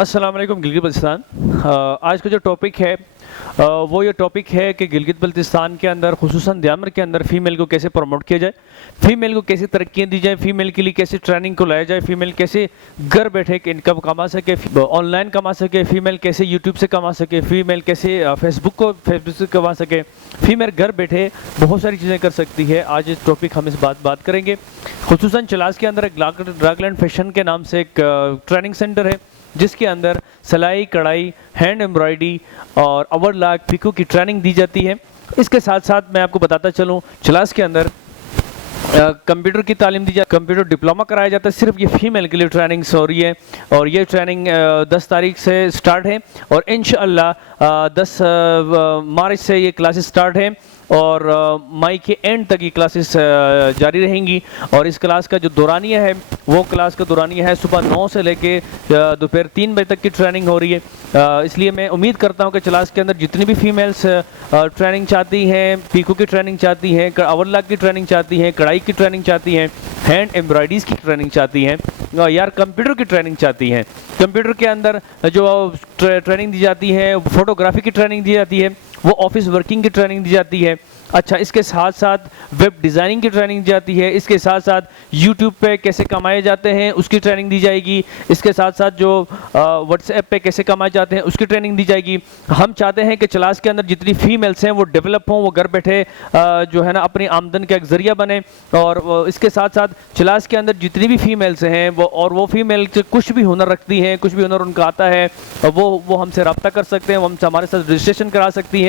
अस्सलाम वालेकुम गिलगित बल्तिस्तान। आज का जो टॉपिक है वो ये टॉपिक है कि गिलगित बल्तिस्तान के अंदर खुसूसन द्यामर के अंदर फ़ीमेल को कैसे प्रमोट किया जाए, फ़ीमेल को कैसे तरक्कियाँ दी जाए, फ़ीमेल के लिए कैसे ट्रेनिंग को लाया जाए, फ़ीमेल कैसे घर बैठे एक इनकम कमा सके, ऑनलाइन कमा सके, फ़ीमेल कैसे यूट्यूब से कमा सके, फ़ीमेल कैसे फेसबुक से कमा सके, फ़ीमेल घर बैठे बहुत सारी चीज़ें कर सकती है। आज इस टॉपिक हम इस बात करेंगे। खुसूसन चलास के अंदर एक ड्रगलैंड फैशन के नाम से एक ट्रेनिंग सेंटर है जिसके अंदर सिलाई, कढ़ाई, हैंड एम्ब्रॉयडरी और ओवरलॉक, पिको की ट्रेनिंग दी जाती है। इसके साथ साथ मैं आपको बताता चलूँ, चलास के अंदर कंप्यूटर की तालीम दी जाती है, कंप्यूटर डिप्लोमा कराया जाता है। सिर्फ ये फीमेल के लिए ट्रेनिंग्स हो रही है और ये ट्रेनिंग 10 तारीख से स्टार्ट है और इंशाअल्लाह 10 मार्च से ये क्लासेस स्टार्ट है और मई के एंड तक ये क्लासेस जारी रहेंगी। और इस क्लास का जो दौरानिया है वो क्लास का दौरानिया है सुबह 9 से लेके दोपहर 3 बजे तक की ट्रेनिंग हो रही है। इसलिए मैं उम्मीद करता हूँ कि क्लास के अंदर जितनी भी फीमेल्स ट्रेनिंग चाहती हैं, पीको की ट्रेनिंग चाहती हैं, ओवरलॉक की ट्रेनिंग चाहती हैं, कढ़ाई की ट्रेनिंग चाहती हैं, हैंड एम्ब्रॉयडरीज की ट्रेनिंग चाहती हैं, यार कंप्यूटर की ट्रेनिंग चाहती हैं, कंप्यूटर के अंदर जो ट्रेनिंग दी जाती है, फोटोग्राफी की ट्रेनिंग दी जाती है, वो ऑफिस वर्किंग की ट्रेनिंग दी जाती है। अच्छा, इसके साथ साथ वेब डिज़ाइनिंग की ट्रेनिंग दी जाती है। इसके साथ साथ यूट्यूब पे कैसे कमाए जाते हैं उसकी ट्रेनिंग दी जाएगी। इसके साथ साथ जो व्हाट्सएप पे कैसे कमाए जाते हैं उसकी ट्रेनिंग दी जाएगी। हम चाहते हैं कि चलास के अंदर जितनी फीमेल्स हैं वो डेवलप हों, वो घर बैठे जो है ना अपनी आमदन का एक ज़रिया बने। और इसके साथ साथ चलास के अंदर जितनी भी फीमेल्स हैं वो फीमेल कुछ भी हुनर रखती हैं, कुछ भी हुनर उनका आता है, वो हमसे रब्ता कर सकते हैं, वो हमसे हमारे साथ रजिस्ट्रेशन करा सकती हैं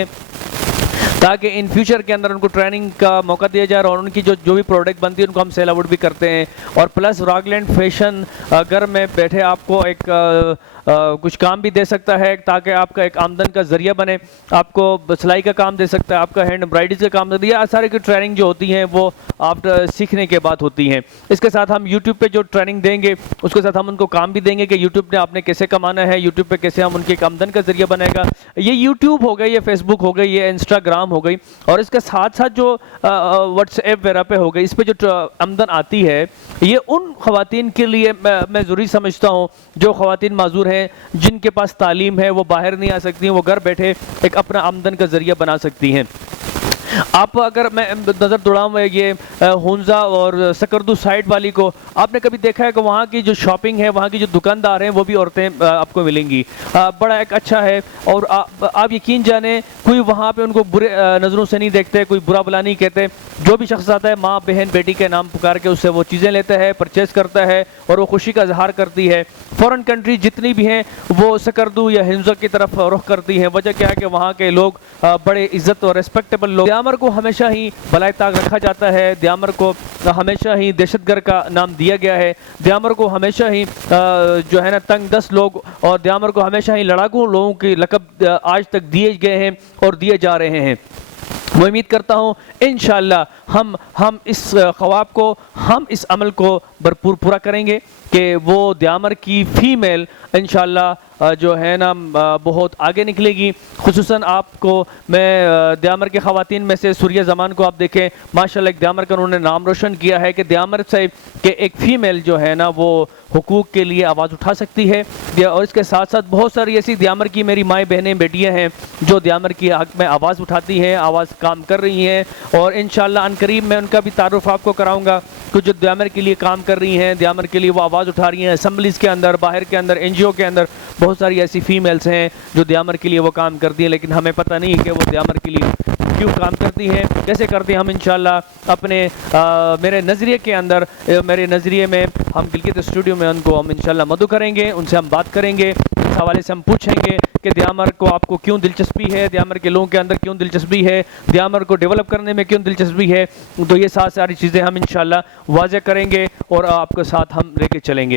ताकि इन फ्यूचर के अंदर उनको ट्रेनिंग का मौका दिया जाए और उनकी जो भी प्रोडक्ट बनती है उनको हम सेल आउट भी करते हैं। और प्लस ड्रगलैंड फैशन घर में बैठे आपको एक कुछ काम भी दे सकता है ताकि आपका एक आमदन का ज़रिया बने। आपको सिलाई का काम दे सकता है, आपका हैंड एम्ब्रॉयडरी का काम दे दिया। सारे की ट्रेनिंग जो होती हैं वो आप सीखने के बाद होती हैं। इसके साथ हम यूट्यूब पे जो ट्रेनिंग देंगे उसके साथ हम उनको काम भी देंगे कि यूट्यूब ने आपने कैसे कमाना है, यूट्यूब पे कैसे हम उनके एक आमदन का ज़रिया बनेगा। ये यूट्यूब हो गई, ये फेसबुक हो गई, ये इंस्टाग्राम हो गई और इसके साथ साथ जो व्हाट्सएप वगैरह पे हो गई, इस पर जो आमदन आती है ये उन ख़वातीन के लिए मैं ज़रूरी समझता हूँ जो ख़वातीन माजूर हैं, जिनके पास तालीम है, वो बाहर नहीं आ सकती, वो घर बैठे एक अपना आमदन का ज़रिया बना सकती हैं। आप अगर मैं नज़र दौड़ाऊँ ये हुंजा और सकरदू साइड वाली को, आपने कभी देखा है कि वहाँ की जो शॉपिंग है, वहाँ की जो दुकानदार हैं वो भी औरतें आपको मिलेंगी। बड़ा एक अच्छा है और आप यकीन जाने कोई वहाँ पे उनको बुरे नज़रों से नहीं देखते, कोई बुरा भला नहीं कहते। जो भी शख्स आता है माँ बहन बेटी के नाम पुकार के उससे वो चीज़ें लेता है, परचेज़ करता है और वो खुशी का इजहार करती है। फ़ॉरेन कंट्री जितनी भी हैं वो सकरदू या हिंजा की तरफ रुख करती हैं। वजह क्या है कि वहाँ के लोग बड़े इज़्ज़त और रेस्पेक्टेबल लोग। द्यामर को हमेशा ही भलाई ताक रखा जाता है, द्यामर को हमेशा ही दहशतगर्द का नाम दिया गया है, द्यामर को हमेशा ही जो है ना तंग दस्त लोग और द्यामर को हमेशा ही लड़ाकू लोगों के लक़ब आज तक दिए गए हैं और दिए जा रहे हैं। मैं उम्मीद करता हूँ इंशाअल्लाह हम इस ख्वाब को, हम इस अमल को भरपूर पूरा करेंगे कि वो द्यामर की फ़ीमेल इंशाअल्लाह जो है ना बहुत आगे निकलेगी। खुसूसन आपको मैं द्यामर के ख़वातीन में से सूर्य ज़मान को आप देखें, माशाल्लाह एक द्यामर का उन्होंने नाम रोशन किया है कि द्यामर से कि एक फ़ीमेल जो है ना वो हुकूक के लिए आवाज़ उठा सकती है। और इसके साथ साथ बहुत सारी ऐसी द्यामर की मेरी माएँ बहनें बेटियाँ हैं जो द्यामर की हक़ में आवाज़ उठाती हैं, आवाज़ काम कर रही हैं और इंशाअल्लाह अनकरीब मैं उनका भी तारुफ आपको कराऊँगा कि जो द्यामर के लिए काम कर रही हैं, द्यामर के लिए वो आवाज़ उठा रही हैं। असम्बलीज़ के अंदर, बाहर के अंदर, NGO के अंदर बहुत सारी ऐसी फीमेल्स हैं जो द्यामर के लिए वो काम करती हैं, लेकिन हमें पता नहीं है कि वो द्यामर के लिए क्यों काम करती हैं, कैसे करती हैं। हम इंशाअल्लाह अपने मेरे नज़रिए के अंदर, मेरे नज़रिए में हम गिलगित स्टूडियो में उनको हम इंशाअल्लाह मदु करेंगे, उनसे हम बात करेंगे, इस हवाले से हम पूछेंगे कि द्यामर को आपको क्यों दिलचस्पी है, द्यामर के लोगों के अंदर क्यों दिलचस्पी है, द्यामर को डेवलप करने में क्यों दिलचस्पी है। तो ये सारी चीज़ें हम इंशाअल्लाह वाज़े करेंगे और आपके साथ हम लेके चलेंगे।